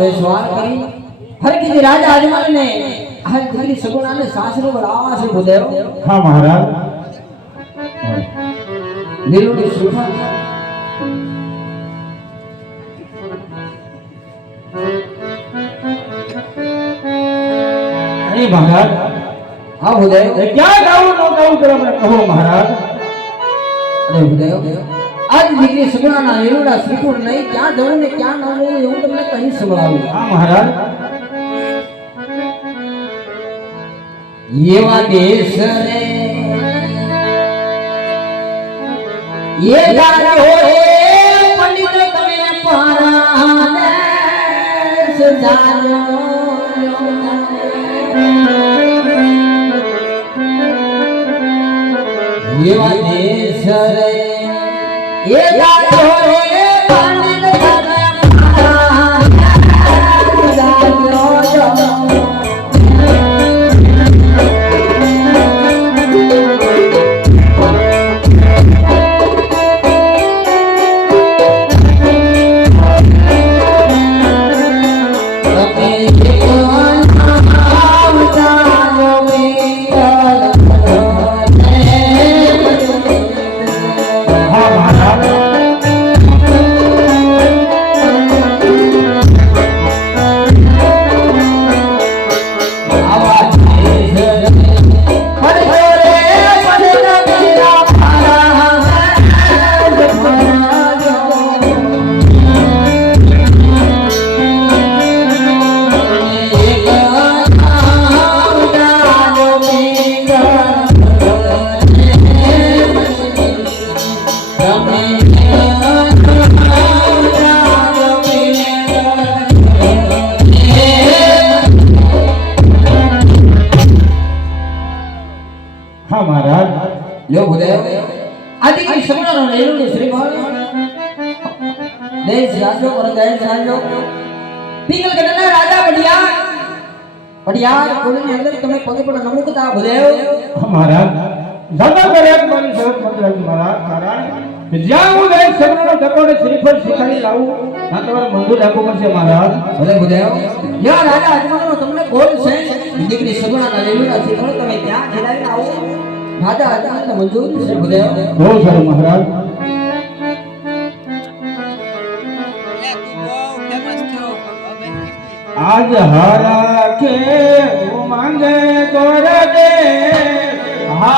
प्रवेशवार करी हर किसी राजा अजमल ने हर दिल्ली सगुणा ने सासरे पर आवा से बुदेव। हाँ महाराज नीलू की सुखा नहीं महाराज। हाँ बुदेव क्या गाऊं नो गाऊं जरा मैं कहो महाराज। अरे बुदेव आज दिल्ली सगुणा ना नीलू ना श्रीपुर नहीं क्या जाऊं ने क्या ना जाऊं यूं तुमने कहीं संभळाऊं। हाँ महाराज। ये देश रे ये गायो रे पंडित कमे पारा सजानो ये देश रे ये गायो रे पंडित कमे पारा सजानो लो बुदेव आदि की सगुणा नो नीलू ने श्रीफल देश राजो और गए राजो पिंगल गडना राजा बढ़िया कुल ने अंदर तुम्हें पगे पड़ नमुकता बुदेव। महाराज ज्यादा करे मारी शरत मत रख महाराज कारण जाऊं गए सगुणा नो जको ने श्रीफल शिखाड़ी लाऊ ना तुम्हारे मंजूर आपको करसे महाराज। भले बुदेव या राजा अजमल नो तुमने बोल से दीकरी सगुणा ना नीलू ना श्रीफल તમે ત્યાં ખેલાઈને આવો राजा अजमल ने मंजूर से बुदेव। हो सर महाराज। आज हारा के मांगे कर दे हा